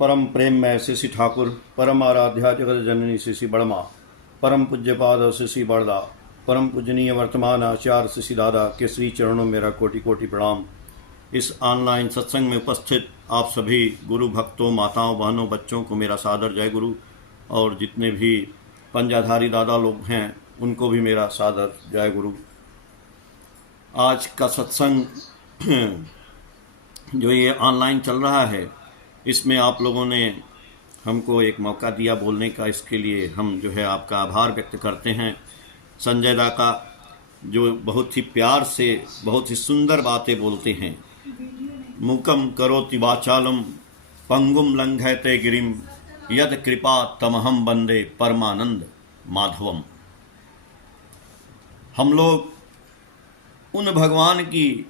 परम प्रेम में श्री ठाकुर, परम आराध्या जगत जननी श्री बड़मा, परम पूज्यपाद श्री बड़दा, परम पूजनीय वर्तमान आचार्य श्री दादा के श्री चरणों में मेरा कोटि कोटि प्रणाम। इस ऑनलाइन सत्संग में उपस्थित आप सभी गुरु भक्तों, माताओं, बहनों, बच्चों को मेरा सादर जय गुरु, और जितने भी पंजाधारी दादा लोग हैं उनको भी मेरा सादर जय गुरु। आज का सत्संग जो ये ऑनलाइन चल रहा है, इसमें आप लोगों ने हमको एक मौका दिया बोलने का, इसके लिए हम जो है आपका आभार व्यक्त करते हैं। संजय दा का जो बहुत ही प्यार से बहुत ही सुंदर बातें बोलते हैं। मूकम करोति वाचालम पंगुम लंघयते गिरिम यद कृपा तमहम बंदे परमानंद माधवम। हम लोग उन भगवान की,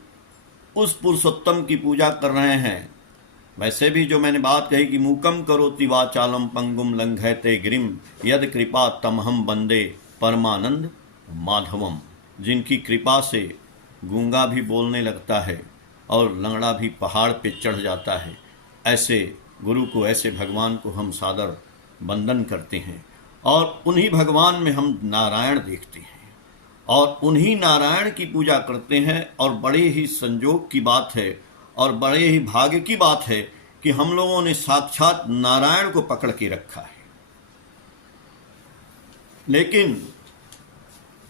उस पुरुषोत्तम की पूजा कर रहे हैं। वैसे भी जो मैंने बात कही कि मूकम करोति वाचालम पंगुम लंघयते गिरिम यद कृपा तमहम बंदे परमानंद माधवम, जिनकी कृपा से गूंगा भी बोलने लगता है और लंगड़ा भी पहाड़ पे चढ़ जाता है, ऐसे गुरु को, ऐसे भगवान को हम सादर वंदन करते हैं। और उन्हीं भगवान में हम नारायण देखते हैं और उन्हीं नारायण की पूजा करते हैं। और बड़े ही संजोग की बात है और बड़े ही भाग्य की बात है कि हम लोगों ने साक्षात नारायण को पकड़ के रखा है। लेकिन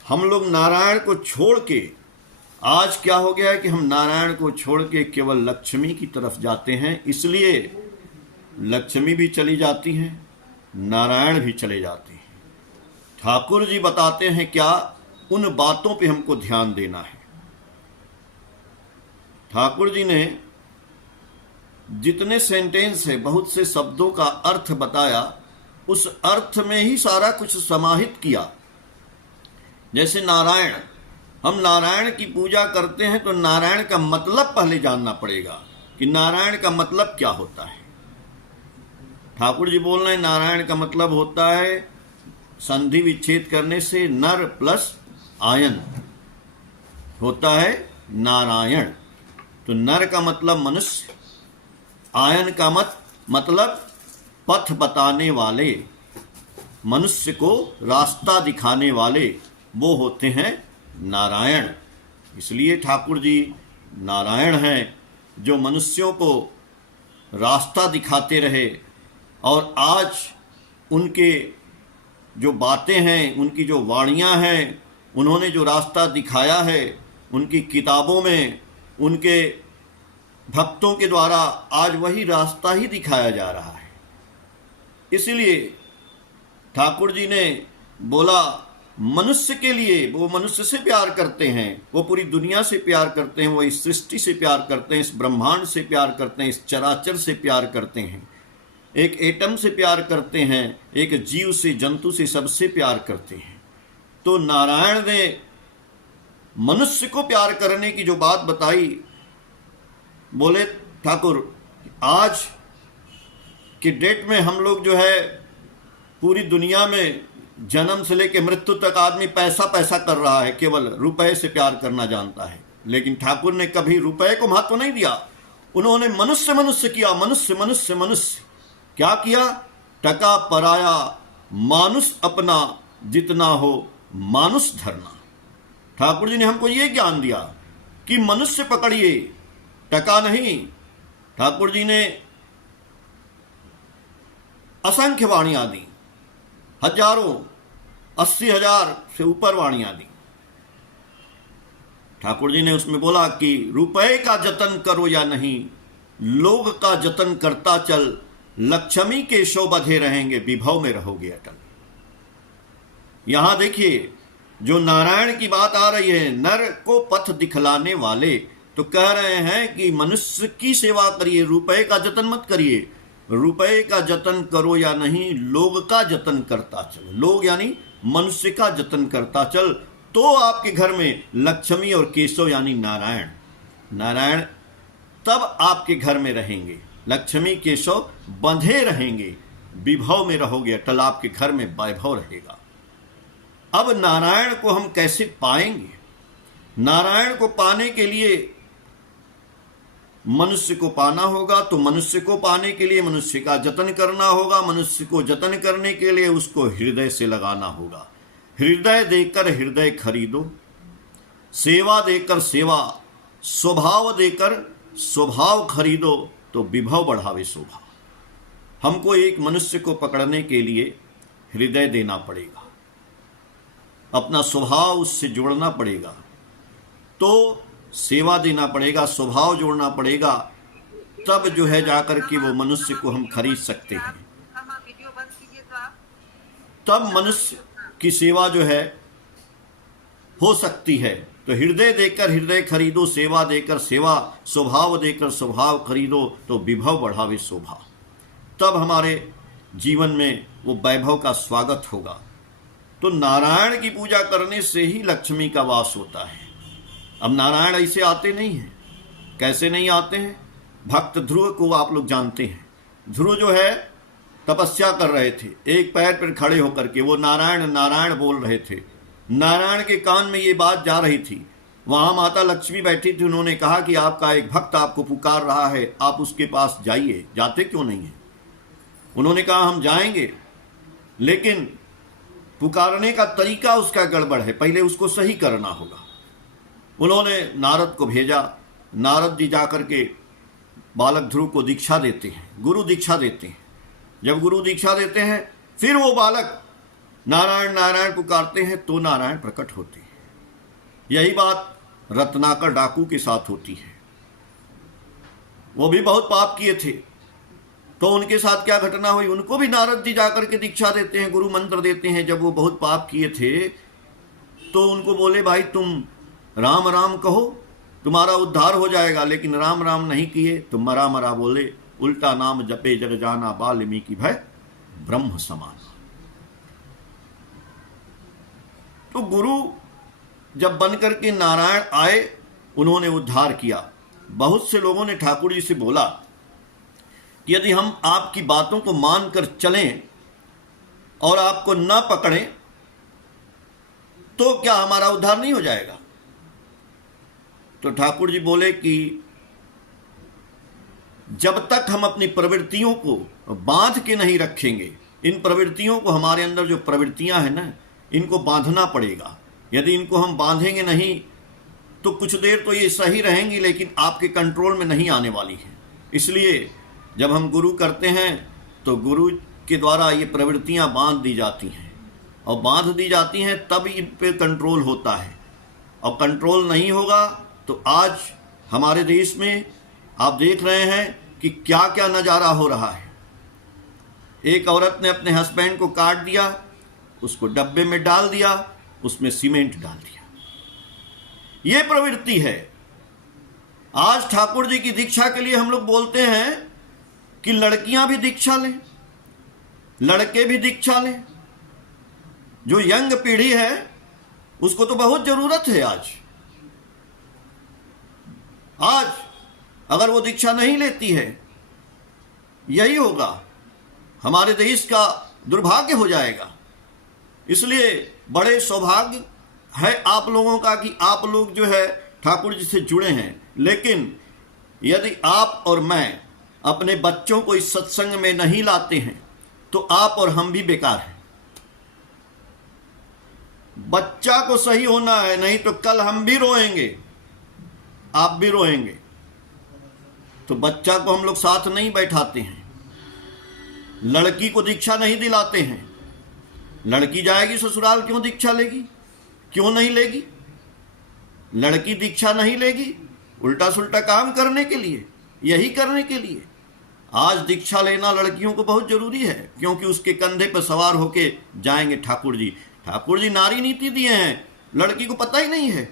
हम लोग नारायण को छोड़ के, आज क्या हो गया है कि हम नारायण को छोड़ के केवल लक्ष्मी की तरफ जाते हैं। इसलिए लक्ष्मी भी चली जाती हैं, नारायण भी चले जाते हैं। ठाकुर जी बताते हैं क्या, उन बातों पे हमको ध्यान देना है। ठाकुर जी ने जितने सेंटेंस है, बहुत से शब्दों का अर्थ बताया, उस अर्थ में ही सारा कुछ समाहित किया। जैसे नारायण, हम नारायण की पूजा करते हैं तो नारायण का मतलब पहले जानना पड़ेगा कि नारायण का मतलब क्या होता है। ठाकुर जी बोल रहे हैं नारायण का मतलब होता है संधि विच्छेद करने से नर प्लस आयन होता है नारायण। तो नर का मतलब मनुष्य, आयन का मतलब पथ बताने वाले, मनुष्य को रास्ता दिखाने वाले, वो होते हैं नारायण। इसलिए ठाकुर जी नारायण हैं जो मनुष्यों को रास्ता दिखाते रहे। और आज उनके जो बातें हैं, उनकी जो वाणियाँ हैं, उन्होंने जो रास्ता दिखाया है, उनकी किताबों में उनके भक्तों के द्वारा आज वही रास्ता ही दिखाया जा रहा है। इसलिए ठाकुर जी ने बोला मनुष्य के लिए, वो मनुष्य से प्यार करते हैं, वो पूरी दुनिया से प्यार करते हैं, वो इस सृष्टि से प्यार करते हैं, इस ब्रह्मांड से प्यार करते हैं, इस चराचर से प्यार करते हैं, एक एटम से प्यार करते हैं, एक जीव से, जंतु से, सबसे प्यार करते हैं। तो नारायण ने मनुष्य को प्यार करने की जो बात बताई, बोले ठाकुर आज की डेट में हम लोग जो है पूरी दुनिया में जन्म से लेकर मृत्यु तक आदमी पैसा पैसा कर रहा है, केवल रुपए से प्यार करना जानता है। लेकिन ठाकुर ने कभी रुपए को महत्व नहीं दिया। उन्होंने मनुष्य मनुष्य किया, मनुष्य मनुष्य मनुष्य। क्या किया? टका पराया मानुष अपना, जितना हो मानुष धरना। ठाकुर जी ने हमको ये ज्ञान दिया कि मनुष्य पकड़िए, टका नहीं। ठाकुर जी ने असंख्य वाणियां दी, हजारों, 80,000 से ऊपर वाणियां दी। ठाकुर जी ने उसमें बोला कि रुपए का जतन करो या नहीं, लोग का जतन करता चल, लक्ष्मी के शो बधे रहेंगे, विभव में रहोगे अटल। यहां देखिए जो नारायण की बात आ रही है, नर को पथ दिखलाने वाले, तो कह रहे हैं कि मनुष्य की सेवा करिए, रुपए का जतन मत करिए। रुपए का जतन करो या नहीं, लोग का जतन करता चल। लोग यानी मनुष्य का जतन करता चल, तो आपके घर में लक्ष्मी और केशव यानी नारायण, नारायण तब आपके घर में रहेंगे। लक्ष्मी केशव बंधे रहेंगे, विभव में रहोगे अटल, आपके घर में वैभव रहेगा। अब नारायण को हम कैसे पाएंगे? नारायण को पाने के लिए मनुष्य को पाना होगा तो मनुष्य को पाने के लिए मनुष्य का जतन करना होगा, मनुष्य को जतन करने के लिए उसको हृदय से लगाना होगा। हृदय देकर हृदय खरीदो, सेवा देकर सेवा, स्वभाव देकर स्वभाव खरीदो तो विभव बढ़ावे शोभा। हमको एक मनुष्य को पकड़ने के लिए हृदय देना पड़ेगा, अपना स्वभाव उससे जोड़ना पड़ेगा, तो सेवा देना पड़ेगा, स्वभाव जोड़ना पड़ेगा, तब जो है जाकर के वो मनुष्य को हम खरीद सकते हैं। तब मनुष्य की सेवा जो है हो सकती है। तो हृदय देकर हृदय खरीदो, सेवा देकर सेवा, स्वभाव देकर स्वभाव खरीदो तो विभव बढ़ावे शोभा। तब हमारे जीवन में वो वैभव का स्वागत होगा। तो नारायण की पूजा करने से ही लक्ष्मी का वास होता है। अब नारायण ऐसे आते नहीं हैं। कैसे नहीं आते हैं? भक्त ध्रुव को आप लोग जानते हैं। ध्रुव जो है तपस्या कर रहे थे, एक पैर पर खड़े होकर के वो नारायण नारायण बोल रहे थे। नारायण के कान में ये बात जा रही थी। वहां माता लक्ष्मी बैठी थी। उन्होंने कहा कि आपका एक भक्त आपको पुकार रहा है, आप उसके पास जाइए। जाते क्यों नहीं है? उन्होंने कहा हम जाएंगे, लेकिन पुकारने का तरीका उसका गड़बड़ है, पहले उसको सही करना होगा। उन्होंने नारद को भेजा। नारद जी जाकर के बालक ध्रुव को दीक्षा देते हैं, गुरु दीक्षा देते हैं। जब गुरु दीक्षा देते हैं फिर वो बालक नारायण नारायण पुकारते हैं तो नारायण प्रकट होते हैं। यही बात रत्नाकर डाकू के साथ होती है। वो भी बहुत पाप किए थे, तो उनके साथ क्या घटना हुई? उनको भी नारद जी जाकर के दीक्षा देते हैं, गुरु मंत्र देते हैं। जब वो बहुत पाप किए थे तो उनको बोले भाई तुम राम राम कहो, तुम्हारा उद्धार हो जाएगा। लेकिन राम राम नहीं किए तो मरा मरा बोले, उल्टा नाम जपे जग जाना, वाल्मीकि भय ब्रह्म समान। तो गुरु जब बनकर के नारायण आए, उन्होंने उद्धार किया। बहुत से लोगों ने ठाकुर जी से बोला कि यदि हम आपकी बातों को मानकर चलें और आपको न पकड़ें तो क्या हमारा उद्धार नहीं हो जाएगा? तो ठाकुर जी बोले कि जब तक हम अपनी प्रवृत्तियों को बांध के नहीं रखेंगे, इन प्रवृत्तियों को, हमारे अंदर जो प्रवृत्तियां हैं ना, इनको बांधना पड़ेगा। यदि इनको हम बांधेंगे नहीं तो कुछ देर तो ये सही रहेंगी, लेकिन आपके कंट्रोल में नहीं आने वाली है। इसलिए जब हम गुरु करते हैं तो गुरु के द्वारा ये प्रवृत्तियां बांध दी जाती हैं, और बांध दी जाती हैं तब इन पे कंट्रोल होता है। और कंट्रोल नहीं होगा तो आज हमारे देश में आप देख रहे हैं कि क्या क्या नज़ारा हो रहा है। एक औरत ने अपने हस्बैंड को काट दिया, उसको डब्बे में डाल दिया, उसमें सीमेंट डाल दिया। ये प्रवृत्ति है। आज ठाकुर जी की दीक्षा के लिए हम लोग बोलते हैं कि लड़कियां भी दीक्षा लें, लड़के भी दीक्षा लें। जो यंग पीढ़ी है उसको तो बहुत जरूरत है। आज अगर वो दीक्षा नहीं लेती है, यही होगा, हमारे देश का दुर्भाग्य हो जाएगा। इसलिए बड़े सौभाग्य है आप लोगों का कि आप लोग जो है ठाकुर जी से जुड़े हैं। लेकिन यदि आप और मैं अपने बच्चों को इस सत्संग में नहीं लाते हैं तो आप और हम भी बेकार हैं। बच्चा को सही होना है, नहीं तो कल हम भी रोएंगे, आप भी रोएंगे। तो बच्चा को हम लोग साथ नहीं बैठाते हैं, लड़की को दीक्षा नहीं दिलाते हैं। लड़की जाएगी ससुराल, क्यों दीक्षा लेगी? क्यों नहीं लेगी? लड़की दीक्षा नहीं लेगी उल्टा सुल्टा काम करने के लिए, यही करने के लिए। आज दीक्षा लेना लड़कियों को बहुत जरूरी है, क्योंकि उसके कंधे पर सवार होके जाएंगे ठाकुर जी। ठाकुर जी नारी नीति दिए हैं, लड़की को पता ही नहीं है।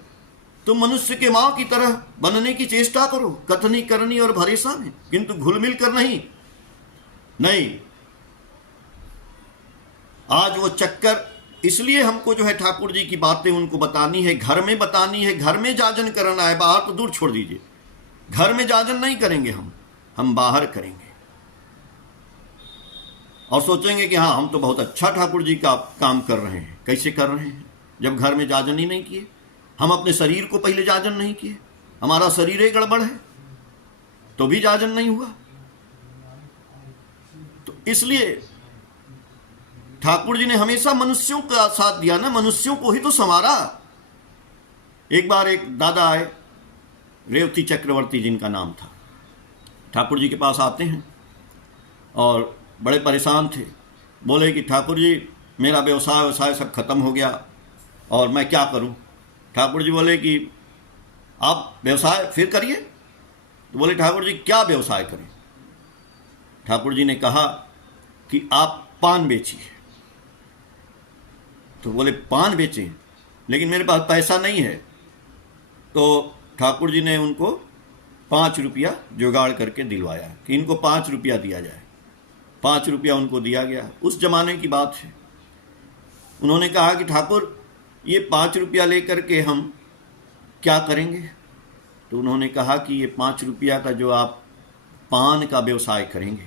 तो मनुष्य के मां की तरह बनने की चेष्टा करो, कथनी करनी और भरेसा में, किंतु घुल मिल कर नहीं। आज वो चक्कर, इसलिए हमको जो है ठाकुर जी की बातें उनको बतानी है, घर में बतानी है, घर में जाजन करना है। बाहर तो दूर छोड़ दीजिए, घर में जाजन नहीं करेंगे हम बाहर करेंगे और सोचेंगे कि हाँ हम तो बहुत अच्छा ठाकुर जी का काम कर रहे हैं। कैसे कर रहे हैं जब घर में जाजन ही नहीं किए? हम अपने शरीर को पहले जाजन नहीं किए, हमारा शरीर ही गड़बड़ है। तो भी जाजन नहीं हुआ। तो इसलिए ठाकुर जी ने हमेशा मनुष्यों का साथ दिया ना, मनुष्यों को ही तो संवारा। एक बार एक दादा आए, रेवती चक्रवर्ती जिनका नाम था, ठाकुर जी के पास आते हैं और बड़े परेशान थे। बोले कि ठाकुर जी मेरा व्यवसाय सब खत्म हो गया और मैं क्या करूं। ठाकुर जी बोले कि आप व्यवसाय फिर करिए। तो बोले ठाकुर जी क्या व्यवसाय करें। ठाकुर जी ने कहा कि आप पान बेचिए। तो बोले पान बेचें, लेकिन मेरे पास पैसा नहीं है। तो ठाकुर जी ने उनको 5 रुपया जुगाड़ करके दिलवाया कि इनको 5 रुपया दिया जाए। 5 रुपया उनको दिया गया। उस जमाने की बात है। उन्होंने कहा कि ठाकुर ये 5 रुपया लेकर के हम क्या करेंगे। तो उन्होंने कहा कि ये 5 रुपया का जो आप पान का व्यवसाय करेंगे।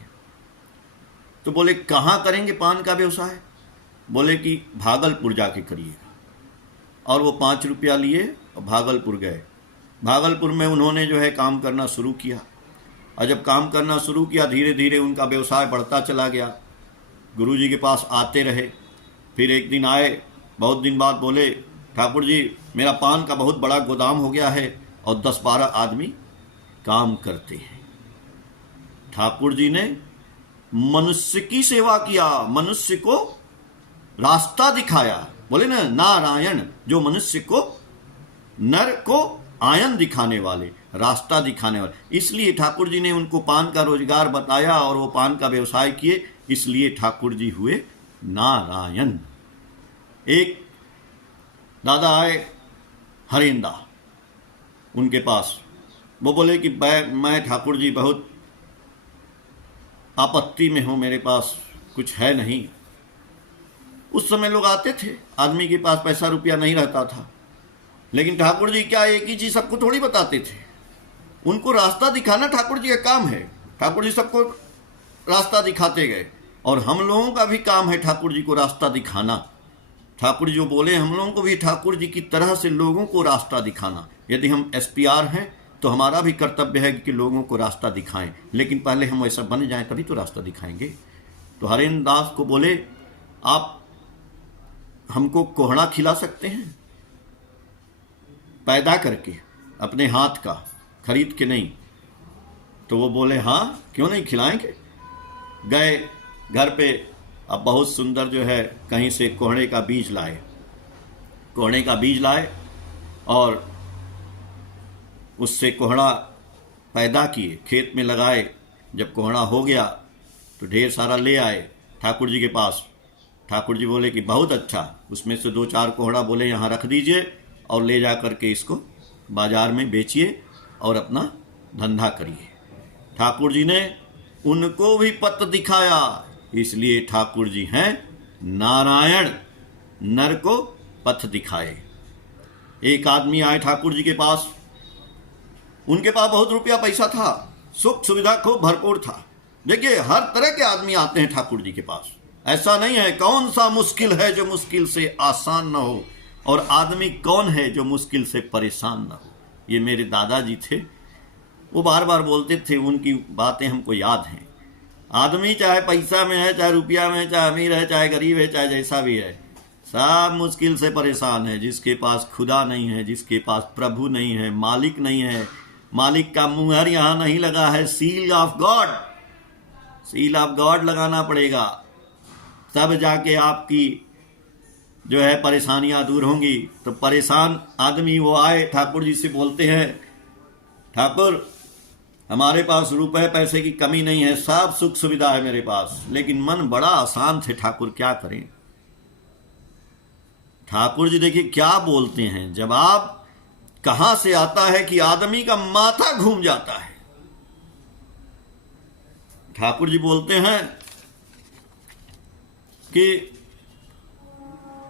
तो बोले कहाँ करेंगे पान का व्यवसाय। बोले कि भागलपुर जाके करिएगा। और वो 5 रुपया लिए और भागलपुर गए। भागलपुर में उन्होंने जो है काम करना शुरू किया। और जब काम करना शुरू किया, धीरे धीरे उनका व्यवसाय बढ़ता चला गया। गुरुजी के पास आते रहे। फिर एक दिन आए, बहुत दिन बाद बोले ठाकुर जी मेरा पान का बहुत बड़ा गोदाम हो गया है और 10-12 आदमी काम करते हैं। ठाकुर जी ने मनुष्य की सेवा किया, मनुष्य को रास्ता दिखाया। बोले ना नारायण, जो मनुष्य को, नर को आयन दिखाने वाले, रास्ता दिखाने वाले। इसलिए ठाकुर जी ने उनको पान का रोजगार बताया और वो पान का व्यवसाय किए। इसलिए ठाकुर जी हुए नारायण। एक दादा आए हरेंदा उनके पास। वो बोले कि मैं ठाकुर जी बहुत आपत्ति में हूँ, मेरे पास कुछ है नहीं। उस समय लोग आते थे, आदमी के पास पैसा रुपया नहीं रहता था, लेकिन ठाकुर जी क्या एक ही चीज सबको थोड़ी बताते थे। उनको रास्ता दिखाना ठाकुर जी का काम है। ठाकुर जी सबको रास्ता दिखाते गए और हम लोगों का भी काम है ठाकुर जी को रास्ता दिखाना। ठाकुर जी जो बोले हम लोगों को भी ठाकुर जी की तरह से लोगों को रास्ता दिखाना। यदि हम SPR हैं तो हमारा भी कर्तव्य है कि लोगों को रास्ता दिखाएं, लेकिन पहले हम वैसा बन जाएं तभी तो रास्ता दिखाएंगे। तो हरेंद्र दास को बोले आप हमको कोहड़ा खिला सकते हैं पैदा करके, अपने हाथ का, खरीद के नहीं। तो वो बोले हाँ क्यों नहीं, खिलाएंगे। गए घर पे, अब बहुत सुंदर जो है कहीं से कोहड़े का बीज लाए। कोहड़े का बीज लाए और उससे कोहड़ा पैदा किए, खेत में लगाए। जब कोहड़ा हो गया तो ढेर सारा ले आए ठाकुर जी के पास। ठाकुर जी बोले कि बहुत अच्छा। उसमें से 2-4 कोहड़ा बोले यहाँ रख दीजिए और ले जा करके इसको बाजार में बेचिए और अपना धंधा करिए। ठाकुर जी ने उनको भी पथ दिखाया। इसलिए ठाकुर जी हैं नारायण, नर को पथ दिखाए। एक आदमी आए ठाकुर जी के पास। उनके पास बहुत रुपया पैसा था, सुख सुविधा खूब भरपूर था। देखिए हर तरह के आदमी आते हैं ठाकुर जी के पास। ऐसा नहीं है, कौन सा मुश्किल है जो मुश्किल से आसान न हो, और आदमी कौन है जो मुश्किल से परेशान न हो। ये मेरे दादाजी थे, वो बार बार बोलते थे, उनकी बातें हमको याद हैं। आदमी चाहे पैसा में है, चाहे रुपया में, चाहे अमीर है, चाहे गरीब है, चाहे जैसा भी है, सब मुश्किल से परेशान है। जिसके पास खुदा नहीं है, जिसके पास प्रभु नहीं है, मालिक नहीं है, मालिक का मुहर यहाँ नहीं लगा है, seal of God, seal of God लगाना पड़ेगा, तब जाके आपकी जो है परेशानियां दूर होंगी। तो परेशान आदमी वो आए ठाकुर जी से, बोलते हैं ठाकुर हमारे पास रुपए पैसे की कमी नहीं है, सब सुख सुविधा है मेरे पास, लेकिन मन बड़ा अशांत है ठाकुर, क्या करें। ठाकुर जी देखिए क्या बोलते हैं, जवाब कहां से आता है कि आदमी का माथा घूम जाता है। ठाकुर जी बोलते हैं कि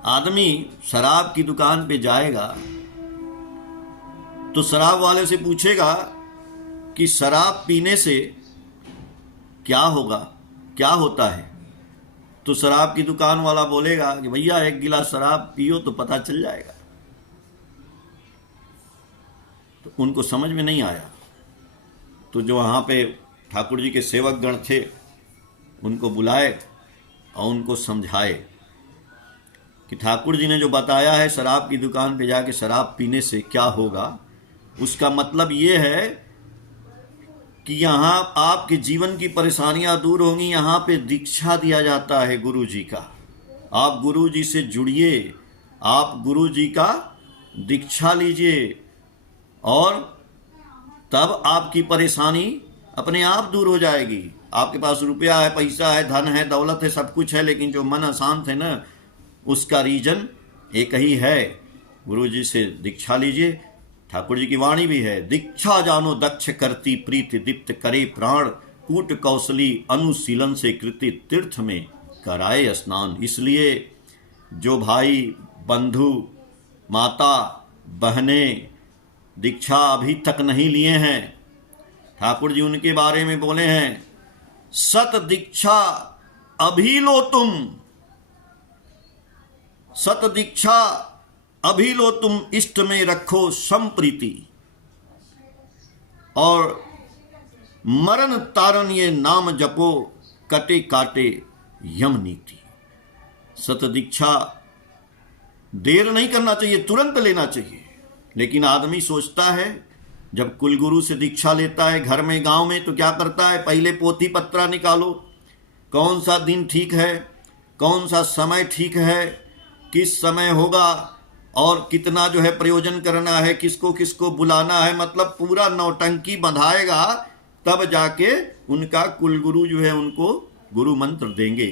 आदमी शराब की दुकान पे जाएगा तो शराब वाले से पूछेगा कि शराब पीने से क्या होगा, क्या होता है। तो शराब की दुकान वाला बोलेगा कि भैया 1 गिलास शराब पियो तो पता चल जाएगा। तो उनको समझ में नहीं आया। तो जो वहाँ पे ठाकुर जी के सेवक गण थे उनको बुलाए और उनको समझाए कि ठाकुर जी ने जो बताया है शराब की दुकान पे जाके शराब पीने से क्या होगा, उसका मतलब ये है कि यहाँ आपके जीवन की परेशानियां दूर होंगी। यहाँ पे दीक्षा दिया जाता है गुरु जी का, आप गुरु जी से जुड़िए, आप गुरु जी का दीक्षा लीजिए और तब आपकी परेशानी अपने आप दूर हो जाएगी। आपके पास रुपया है, पैसा है, धन है, दौलत है, सब कुछ है, लेकिन जो मन अशांत है ना, उसका रीजन एक ही है, गुरु जी से दीक्षा लीजिए। ठाकुर जी की वाणी भी है, दीक्षा जानो दक्ष करती प्रीति दीप्त करे प्राण, कूट कौशली अनुशीलन से कृति तीर्थ में कराए स्नान। इसलिए जो भाई बंधु माता बहने दीक्षा अभी तक नहीं लिए हैं, ठाकुर जी उनके बारे में बोले हैं, सत दीक्षा अभी लो तुम, सत दीक्षा अभी लो तुम, इष्ट में रखो संप्रीति, और मरण तारण ये नाम जपो, कटे काटे यम नीति। सत दीक्षा देर नहीं करना चाहिए, तुरंत लेना चाहिए। लेकिन आदमी सोचता है जब कुलगुरु से दीक्षा लेता है घर में गांव में तो क्या करता है, पहले पोथी पत्रा निकालो, कौन सा दिन ठीक है, कौन सा समय ठीक है, किस समय होगा और कितना जो है प्रयोजन करना है, किसको किसको बुलाना है, मतलब पूरा नौटंकी बंधाएगा, तब जाके उनका कुलगुरु जो है उनको गुरु मंत्र देंगे।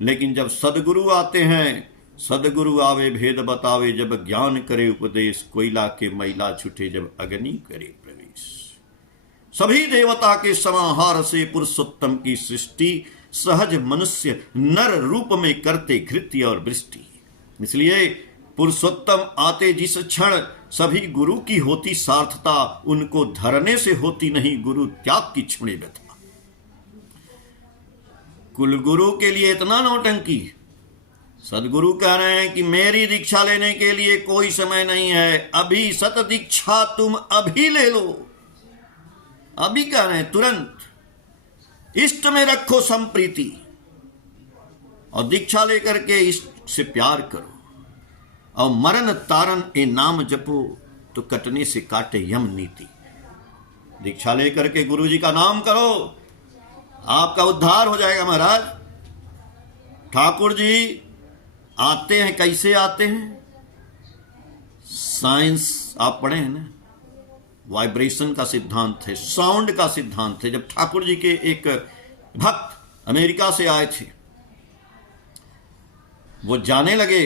लेकिन जब सदगुरु आते हैं, सदगुरु आवे भेद बतावे, जब ज्ञान करे उपदेश, कोयला के मैला छुटे जब अग्नि करे प्रवेश। सभी देवता के समाहार से पुरुषोत्तम की सृष्टि, सहज मनुष्य नर रूप में करते कृत्य और वृष्टि। इसलिए पुरुषोत्तम आते जिस क्षण सभी गुरु की होती सार्थता, उनको धरने से होती नहीं गुरु त्याग की क्षुणे व्यथा। कुलगुरु के लिए इतना नौटंकी, सदगुरु कह रहे हैं कि मेरी दीक्षा लेने के लिए कोई समय नहीं है, अभी सत दीक्षा तुम अभी ले लो। अभी कह रहे हैं तुरंत, इष्ट में रखो संप्रीति, और दीक्षा लेकर के इष्ट से प्यार करो, और मरण तारण ए नाम जपो, तो कटने से काटे यम नीति। दीक्षा लेकर के गुरु जी का नाम करो, आपका उद्धार हो जाएगा। महाराज ठाकुर जी आते हैं, कैसे आते हैं? साइंस आप पढ़े हैं ना, वाइब्रेशन का सिद्धांत है, साउंड का सिद्धांत है। जब ठाकुर जी के एक भक्त अमेरिका से आए थे, वो जाने लगे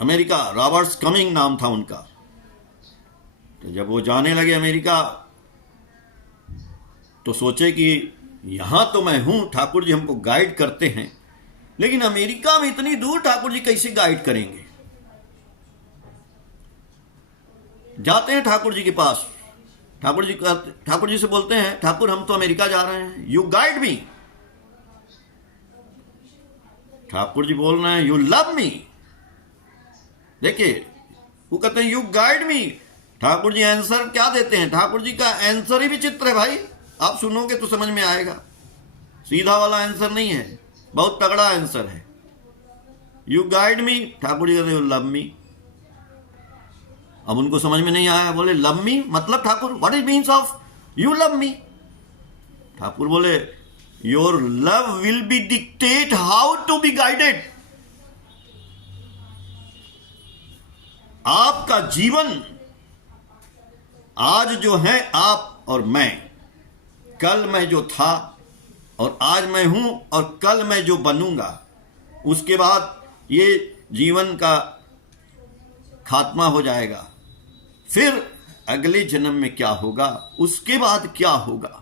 अमेरिका, रॉबर्ट्स कमिंग नाम था उनका। तो जब वो जाने लगे अमेरिका तो सोचे कि यहां तो मैं हूं, ठाकुर जी हमको गाइड करते हैं, लेकिन अमेरिका में इतनी दूर ठाकुर जी कैसे गाइड करेंगे। जाते हैं ठाकुर जी के पास, ठाकुर जी से बोलते हैं, ठाकुर हम तो अमेरिका जा रहे हैं, यू गाइड मी। ठाकुर जी बोल रहे हैं यू लव मी। देखिए वो कहते हैं you guide me. Thakur ji answer क्या देते हैं? ठाकुर जी का आंसर ही विचित्र है भाई, आप सुनोगे तो समझ में आएगा। सीधा वाला आंसर नहीं है, बहुत तगड़ा आंसर है। यू गाइड मी, ठाकुर जी कहते यू लव मी। अब उनको समझ में नहीं आया, बोले लव मी मतलब Thakur what is means of you love me? Thakur बोले your love will be dictate how to be guided. आपका जीवन आज जो है आप और मैं, कल मैं जो था और आज मैं हूं और कल मैं जो बनूंगा, उसके बाद ये जीवन का खात्मा हो जाएगा। फिर अगले जन्म में क्या होगा, उसके बाद क्या होगा।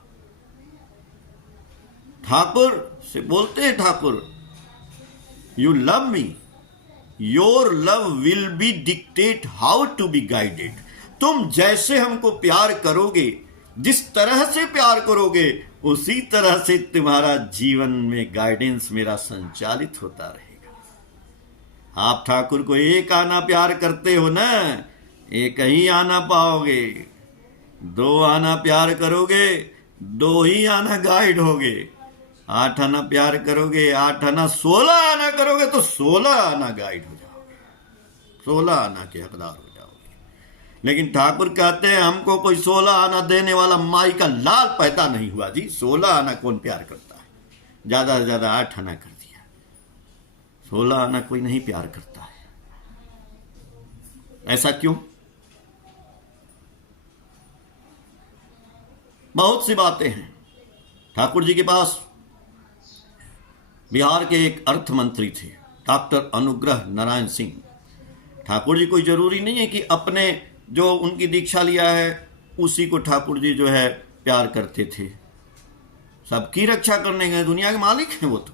ठाकुर से बोलते हैं Thakur you love me, your love will be dictate how to be guided. तुम जैसे हमको प्यार करोगे, जिस तरह से प्यार करोगे, उसी तरह से तुम्हारा जीवन में गाइडेंस मेरा संचालित होता रहेगा। आप ठाकुर को एक आना प्यार करते हो ना, एक ही आना पाओगे। दो आना प्यार करोगे 2 ही आना गाइड होगे। 8 आना प्यार करोगे, 8 आना 16 आना करोगे तो 16 आना गाइड हो जाओगे, 16 आना के हकदार हो जाओगे। लेकिन ठाकुर कहते हैं हमको कोई 16 आना देने वाला माई का लाल पैदा नहीं हुआ जी। 16 आना कौन प्यार करता है? ज्यादा से ज्यादा 8 आना कर दिया, 16 आना कोई नहीं प्यार करता है। ऐसा क्यों? बहुत सी बातें हैं। ठाकुर जी के पास बिहार के एक अर्थ मंत्री थे, डॉक्टर अनुग्रह नारायण सिंह। ठाकुर जी कोई जरूरी नहीं है कि अपने जो उनकी दीक्षा लिया है उसी को ठाकुर जी जो है प्यार करते थे। सबकी रक्षा करने गए, दुनिया के मालिक हैं वो तो।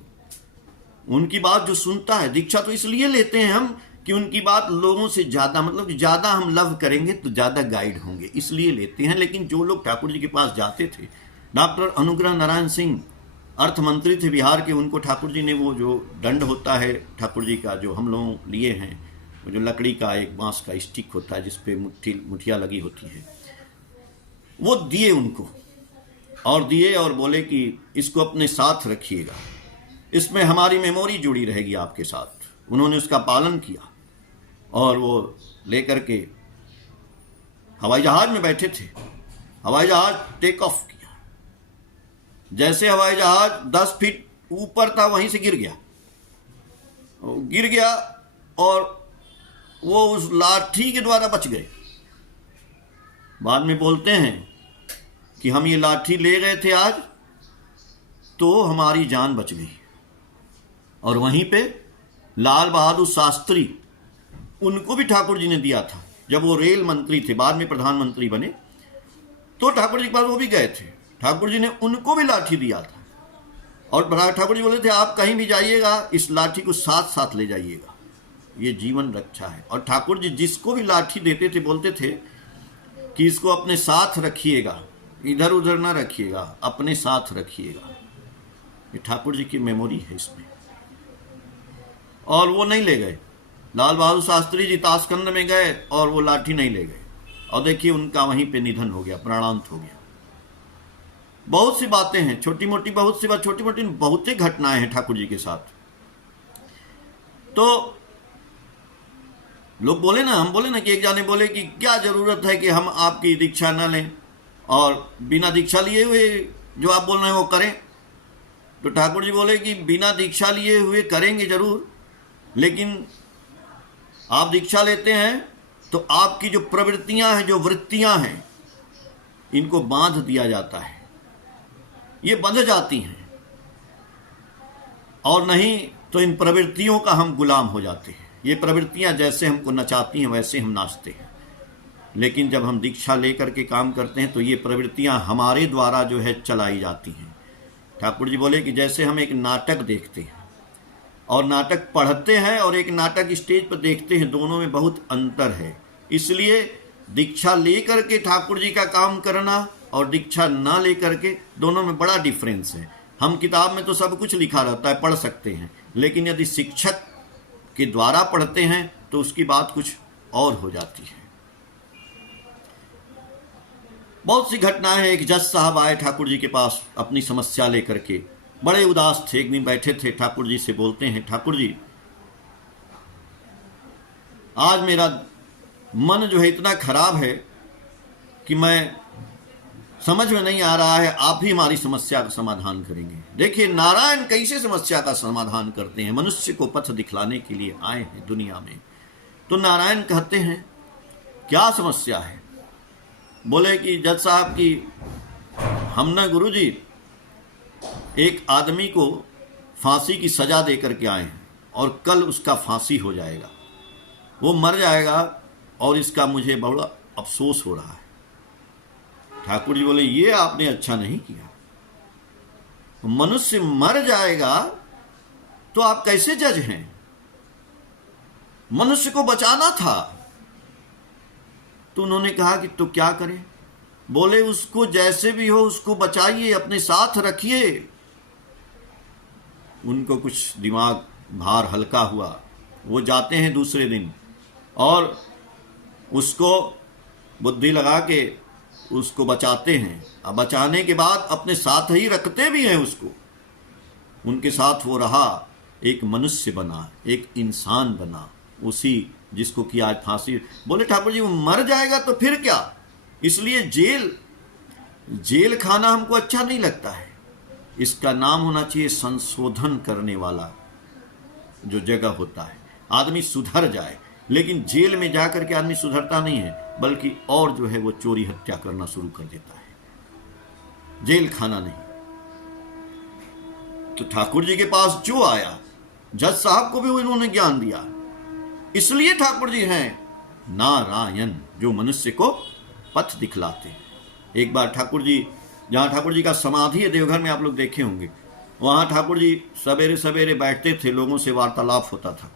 उनकी बात जो सुनता है, दीक्षा तो इसलिए लेते हैं हम कि उनकी बात लोगों से ज्यादा, मतलब ज्यादा हम लव करेंगे तो ज्यादा गाइड होंगे, इसलिए लेते हैं। लेकिन जो लोग ठाकुर जी के पास जाते थे, डॉक्टर अनुग्रह नारायण सिंह अर्थ मंत्री थे बिहार के, उनको ठाकुर जी ने वो जो दंड होता है ठाकुर जी का जो हम लोग लिए हैं, वो जो लकड़ी का एक बांस का स्टिक होता है जिसपे मुठिया लगी होती है, वो दिए उनको, और दिए और बोले कि इसको अपने साथ रखिएगा, इसमें हमारी मेमोरी जुड़ी रहेगी आपके साथ। उन्होंने उसका पालन किया और वो लेकर के हवाई जहाज में बैठे थे। हवाई जहाज टेक ऑफ किया, जैसे हवाई जहाज 10 फीट ऊपर था वहीं से गिर गया और वो उस लाठी के द्वारा बच गए। बाद में बोलते हैं कि हम ये लाठी ले गए थे आज तो हमारी जान बच गई। और वहीं पे लाल बहादुर शास्त्री, उनको भी ठाकुर जी ने दिया था। जब वो रेल मंत्री थे, बाद में प्रधानमंत्री बने, तो ठाकुर जी के पास वो भी गए थे। ठाकुर जी ने उनको भी लाठी दिया था और ठाकुर जी बोले थे आप कहीं भी जाइएगा इस लाठी को साथ साथ ले जाइएगा, ये जीवन रक्षा है। और ठाकुर जी जिसको भी लाठी देते थे बोलते थे कि इसको अपने साथ रखिएगा, इधर उधर ना रखिएगा, अपने साथ रखिएगा। ये ठाकुर जी की मेमोरी है इसमें। और वो नहीं ले गए, लाल बहादुर शास्त्री जी ताशकंद में गए और वो लाठी नहीं ले गए, और देखिए उनका वहीं पे निधन हो गया, प्राणांत हो गया। बहुत सी बातें हैं, छोटी मोटी बहुत ही घटनाएं हैं ठाकुर जी के साथ। तो लोग बोले ना, हम बोले ना कि एक जाने बोले कि क्या जरूरत है कि हम आपकी दीक्षा न लें और बिना दीक्षा लिए हुए जो आप बोल रहे हैं वो करें। तो ठाकुर जी बोले कि बिना दीक्षा लिए हुए करेंगे जरूर, लेकिन आप दीक्षा लेते हैं तो आपकी जो प्रवृत्तियां हैं, जो वृत्तियां हैं, इनको बांध दिया जाता है, ये बंध जाती हैं, और नहीं तो इन प्रवृत्तियों का हम गुलाम हो जाते हैं। ये प्रवृत्तियां जैसे हमको नचाती हैं वैसे हम नाचते हैं। लेकिन जब हम दीक्षा लेकर के काम करते हैं तो ये प्रवृत्तियां हमारे द्वारा जो है चलाई जाती हैं। ठाकुर जी बोले कि जैसे हम एक नाटक देखते हैं और नाटक पढ़ते हैं और एक नाटक स्टेज पर देखते हैं, दोनों में बहुत अंतर है। इसलिए दीक्षा लेकर के ठाकुर जी का काम करना और दीक्षा ना लेकर के, दोनों में बड़ा डिफरेंस है। हम किताब में तो सब कुछ लिखा रहता है, पढ़ सकते हैं, लेकिन यदि शिक्षक के द्वारा पढ़ते हैं तो उसकी बात कुछ और हो जाती है। बहुत सी घटनाएं हैं। एक जज साहब आए ठाकुर जी के पास अपनी समस्या लेकर के, बड़े उदास थे। एक दिन बैठे थे, ठाकुर जी से बोलते हैं, ठाकुर जी आज मेरा मन जो है इतना खराब है कि मैं समझ में नहीं आ रहा है, आप ही हमारी समस्या का समाधान करेंगे। देखिए नारायण कैसे समस्या का समाधान करते हैं, मनुष्य को पथ दिखलाने के लिए आए हैं दुनिया में। तो नारायण कहते हैं क्या समस्या है? बोले कि जज साहब की हम ना गुरुजी एक आदमी को फांसी की सजा दे करके आए हैं और कल उसका फांसी हो जाएगा, वो मर जाएगा और इसका मुझे बड़ा अफसोस हो रहा है। ठाकुर जी बोले ये आपने अच्छा नहीं किया, मनुष्य मर जाएगा तो आप कैसे जज हैं? मनुष्य को बचाना था। तो उन्होंने कहा कि तो क्या करें? बोले उसको जैसे भी हो उसको बचाइए, अपने साथ रखिए। उनको कुछ दिमाग भार हल्का हुआ, वो जाते हैं दूसरे दिन और उसको बुद्धि लगा के उसको बचाते हैं, और बचाने के बाद अपने साथ ही रखते भी हैं उसको। उनके साथ वो रहा, एक मनुष्य बना, एक इंसान बना, उसी जिसको कि आज फांसी। बोले ठाकुर जी वो मर जाएगा तो फिर क्या, इसलिए जेल खाना हमको अच्छा नहीं लगता है। इसका नाम होना चाहिए संशोधन करने वाला जो जगह होता है, आदमी सुधर जाए। लेकिन जेल में जाकर के आदमी सुधरता नहीं है, बल्कि और जो है वो चोरी हत्या करना शुरू कर देता है। जेल खाना नहीं। तो ठाकुर जी के पास जो आया, जज साहब को भी उन्होंने ज्ञान दिया। इसलिए ठाकुर जी हैं नारायण, जो मनुष्य को पथ दिखलाते हैं। एक बार ठाकुर जी, जहां ठाकुर जी का समाधि है देवघर में, आप लोग देखे होंगे, वहां ठाकुर जी सवेरे सवेरे बैठते थे, लोगों से वार्तालाप होता था।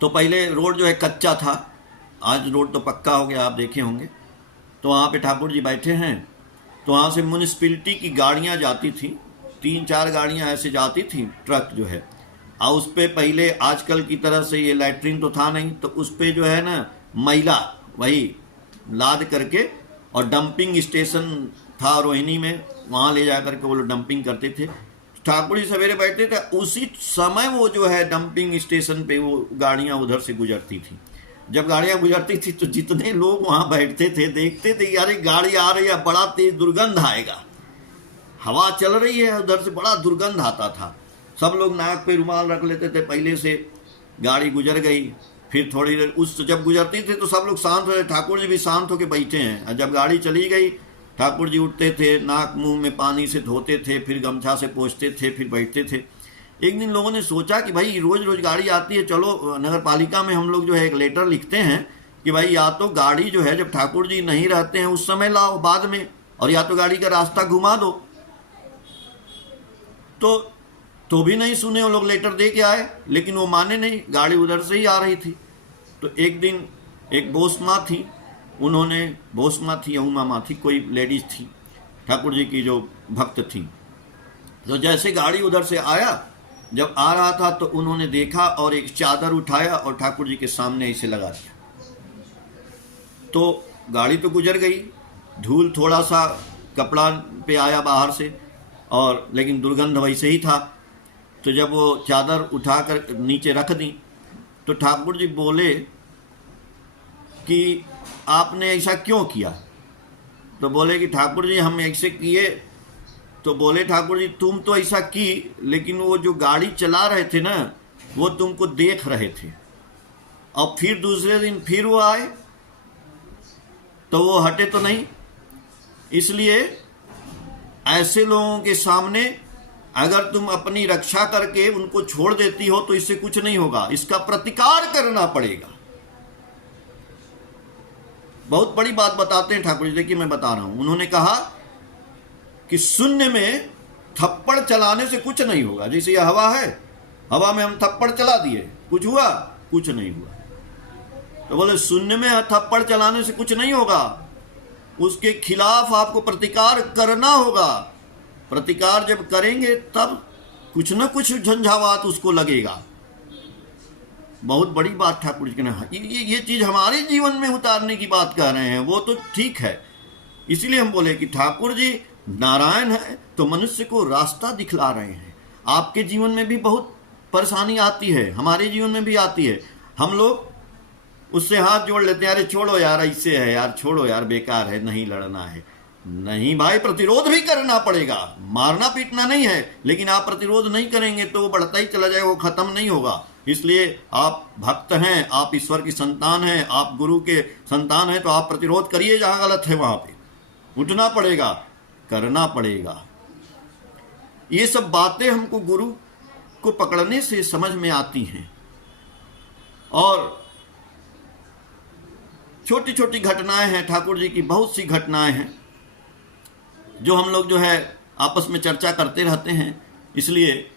तो पहले रोड जो है कच्चा था, आज रोड तो पक्का हो गया, आप देखे होंगे। तो वहाँ पे ठाकुर जी बैठे हैं, तो वहाँ से म्यूनिसिपैलिटी की गाड़ियाँ जाती थी, 3-4 गाड़ियाँ ऐसे जाती थी, ट्रक जो है। और उस पर पहले आजकल की तरह से ये लैट्रिन तो था नहीं, तो उस पर जो है ना मैला वही लाद करके, और डंपिंग स्टेशन था रोहिणी में, वहाँ ले जा करके वो लोग डंपिंग करते थे। ठाकुर जी सवेरे बैठते थे, उसी समय वो जो है डंपिंग स्टेशन पे वो गाड़ियाँ उधर से गुजरती थी। जब गाड़ियाँ गुजरती थी तो जितने लोग वहाँ बैठते थे देखते थे यार गाड़ी आ रही है, बड़ा तेज दुर्गंध आएगा, हवा चल रही है, उधर से बड़ा दुर्गंध आता था। सब लोग नाक पे रुमाल रख लेते थे पहले से। गाड़ी गुजर गई, फिर थोड़ी देर उस जब गुजरती थी तो सब लोग शांत हो, ठाकुर जी भी शांत होकर बैठे हैं। और जब गाड़ी चली गई, ठाकुर जी उठते थे, नाक मुंह में पानी से धोते थे, फिर गमछा से पोंछते थे, फिर बैठते थे। एक दिन लोगों ने सोचा कि भाई रोज रोज गाड़ी आती है, चलो नगर पालिका में हम लोग जो है एक लेटर लिखते हैं कि भाई या तो गाड़ी जो है जब ठाकुर जी नहीं रहते हैं उस समय लाओ बाद में, और या तो गाड़ी का रास्ता घुमा दो। तो भी नहीं सुने, वो लोग लेटर दे के आए, लेकिन वो माने नहीं, गाड़ी उधर से ही आ रही थी। तो एक दिन एक बोस माँ थी, उन्होंने, बोस माँ थी या उमा माँ थी, कोई लेडीज थी ठाकुर जी की जो भक्त थी। तो जैसे गाड़ी उधर से आया, जब आ रहा था तो उन्होंने देखा और एक चादर उठाया और ठाकुर जी के सामने ऐसे लगा दिया। तो गाड़ी तो गुजर गई, धूल थोड़ा सा कपड़ा पे आया बाहर से, और लेकिन दुर्गंध वैसे ही था। तो जब वो चादर उठाकर नीचे रख दी तो ठाकुर जी बोले कि आपने ऐसा क्यों किया? तो बोले कि ठाकुर जी हम ऐसे किए। तो बोले ठाकुर जी तुम तो ऐसा की, लेकिन वो जो गाड़ी चला रहे थे ना वो तुमको देख रहे थे, और फिर दूसरे दिन फिर वो आए तो वो हटे तो नहीं। इसलिए ऐसे लोगों के सामने अगर तुम अपनी रक्षा करके उनको छोड़ देती हो तो इससे कुछ नहीं होगा, इसका प्रतिकार करना पड़ेगा। बहुत बड़ी बात बताते हैं ठाकुर जी, देखिए मैं बता रहा हूं। उन्होंने कहा कि शून्य में थप्पड़ चलाने से कुछ नहीं होगा। जैसे यह हवा है, हवा में हम थप्पड़ चला दिए, कुछ हुआ? कुछ नहीं हुआ। तो बोले शून्य में थप्पड़ चलाने से कुछ नहीं होगा, उसके खिलाफ आपको प्रतिकार करना होगा। प्रतिकार जब करेंगे तब कुछ न कुछ झंझावात उसको लगेगा। बहुत बड़ी बात ठाकुर जी ने ये चीज हमारे जीवन में उतारने की बात कह रहे हैं, वो तो ठीक है। इसलिए हम बोले कि ठाकुर जी नारायण है तो मनुष्य को रास्ता दिखला रहे हैं। आपके जीवन में भी बहुत परेशानी आती है, हमारे जीवन में भी आती है। हम लोग उससे हाथ जोड़ लेते हैं, अरे छोड़ो यार, ऐसे है यार, छोड़ो यार, बेकार है, नहीं लड़ना है। नहीं भाई, प्रतिरोध भी करना पड़ेगा, मारना पीटना नहीं है। लेकिन आप प्रतिरोध नहीं करेंगे तो वो बढ़ता ही चला जाएगा, वो खत्म नहीं होगा। इसलिए आप भक्त हैं, आप ईश्वर की संतान हैं, आप गुरु के संतान हैं, तो आप प्रतिरोध करिए, जहां गलत है वहां पे उठना पड़ेगा, करना पड़ेगा। ये सब बातें हमको गुरु को पकड़ने से समझ में आती हैं। और छोटी छोटी घटनाएं हैं, ठाकुर जी की बहुत सी घटनाएं हैं जो हम लोग जो है आपस में चर्चा करते रहते हैं। इसलिए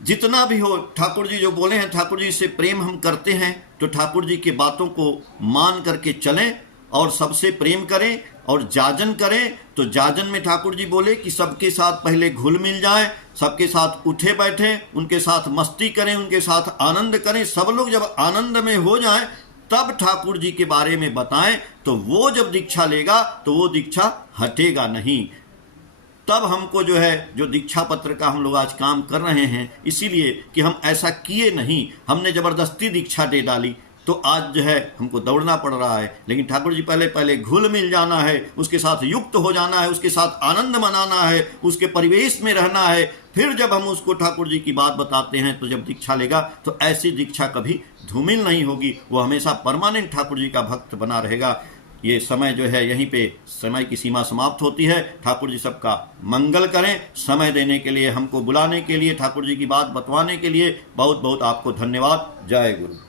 जितना भी हो, ठाकुर जी जो बोले हैं, ठाकुर जी से प्रेम हम करते हैं तो ठाकुर जी की बातों को मान करके चलें और सबसे प्रेम करें और जाजन करें। तो जाजन में ठाकुर जी बोले कि सबके साथ पहले घुल मिल जाएं, सबके साथ उठे बैठें, उनके साथ मस्ती करें, उनके साथ आनंद करें। सब लोग जब आनंद में हो जाएं तब ठाकुर जी के बारे में बताएं, तो वो जब दीक्षा लेगा तो वो दीक्षा हटेगा नहीं। तब हमको जो है, जो दीक्षा पत्र का हम लोग आज काम कर रहे हैं, इसीलिए कि हम ऐसा किए नहीं, हमने जबरदस्ती दीक्षा दे डाली, तो आज जो है हमको दौड़ना पड़ रहा है। लेकिन ठाकुर जी पहले घुल मिल जाना है, उसके साथ युक्त हो जाना है, उसके साथ आनंद मनाना है, उसके परिवेश में रहना है। फिर जब हम उसको ठाकुर जी की बात बताते हैं, तो जब दीक्षा लेगा तो ऐसी दीक्षा कभी धूमिल नहीं होगी, वो हमेशा परमानेंट ठाकुर जी का भक्त बना रहेगा। ये समय जो है, यहीं पे समय की सीमा समाप्त होती है। ठाकुर जी सबका मंगल करें। समय देने के लिए, हमको बुलाने के लिए, ठाकुर जी की बात बतवाने के लिए बहुत बहुत आपको धन्यवाद। जय गुरु।